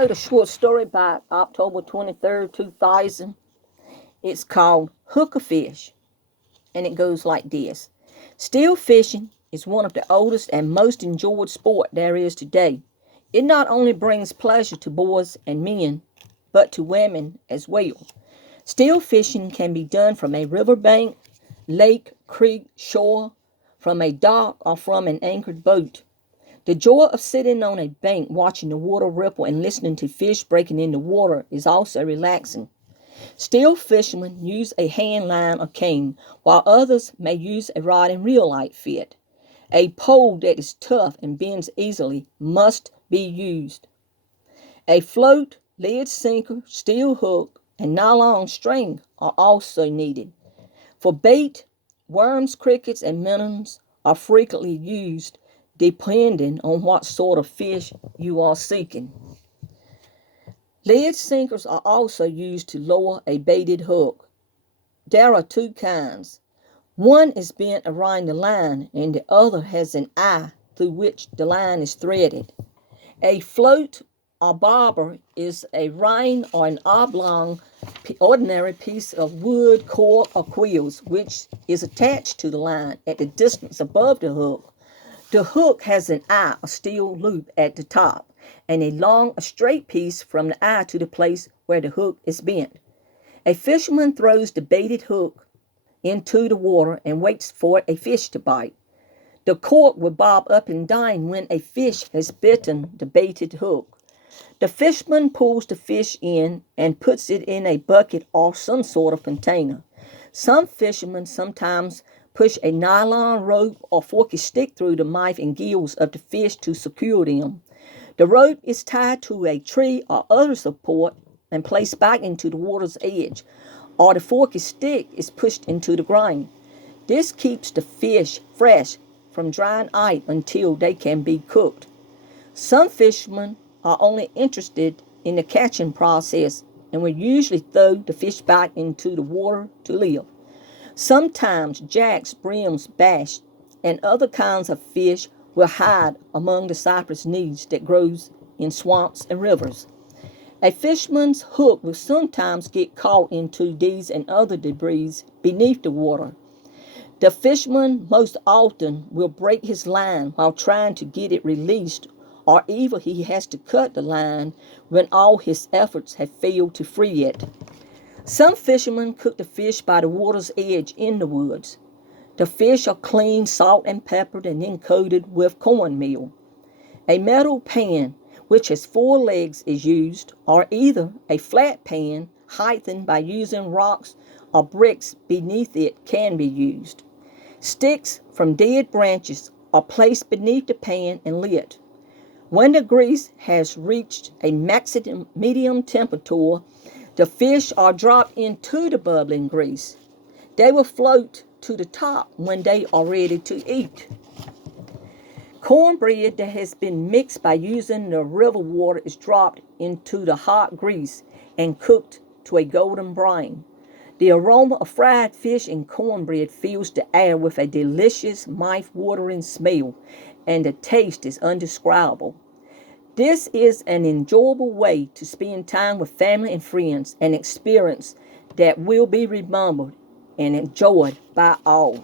wrote a short story by October 23rd, 2000. It's called Hook a Fish, and it goes like this. Still fishing is one of the oldest and most enjoyed sport there is today. It not only brings pleasure to boys and men, but to women as well. Still fishing can be done from a riverbank, lake, creek, shore, from a dock, or from an anchored boat. The joy of sitting on a bank watching the water ripple and listening to fish breaking in the water is also relaxing. Still fishermen use a hand line or cane, while others may use a rod and reel like fit. A pole that is tough and bends easily must be used. A float, lead sinker, steel hook, and nylon string are also needed. For bait, worms, crickets, and minnows are frequently used depending on what sort of fish you are seeking. Lead sinkers are also used to lower a baited hook. There are two kinds. One is bent around the line and the other has an eye through which the line is threaded. A float or bobber is a round or an oblong ordinary piece of wood, cork, or quills which is attached to the line at the distance above the hook. The hook has an eye, a steel loop at the top, and a long, straight piece from the eye to the place where the hook is bent. A fisherman throws the baited hook into the water and waits for a fish to bite. The cork will bob up and down when a fish has bitten the baited hook. The fisherman pulls the fish in and puts it in a bucket or some sort of container. Some fishermen sometimes push a nylon rope or forky stick through the mouth and gills of the fish to secure them. The rope is tied to a tree or other support and placed back into the water's edge, or the forky stick is pushed into the ground. This keeps the fish fresh from drying out until they can be cooked. Some fishermen are only interested in the catching process and will usually throw the fish back into the water to live. Sometimes jacks, brims, bass, and other kinds of fish will hide among the cypress knees that grows in swamps and rivers. A fisherman's hook will sometimes get caught into these and other debris beneath the water. The fisherman most often will break his line while trying to get it released, or either he has to cut the line when all his efforts have failed to free it. Some fishermen cook the fish by the water's edge in the woods. The fish are cleaned, salt and peppered, and then coated with cornmeal. A metal pan, which has 4 legs, is used, or either a flat pan heightened by using rocks or bricks beneath it can be used. Sticks from dead branches are placed beneath the pan and lit. When the grease has reached a medium temperature, the fish are dropped into the bubbling grease. They will float to the top when they are ready to eat. Cornbread that has been mixed by using the river water is dropped into the hot grease and cooked to a golden brown. The aroma of fried fish and cornbread fills the air with a delicious, mouth-watering smell, and the taste is indescribable. This is an enjoyable way to spend time with family and friends, an experience that will be remembered and enjoyed by all.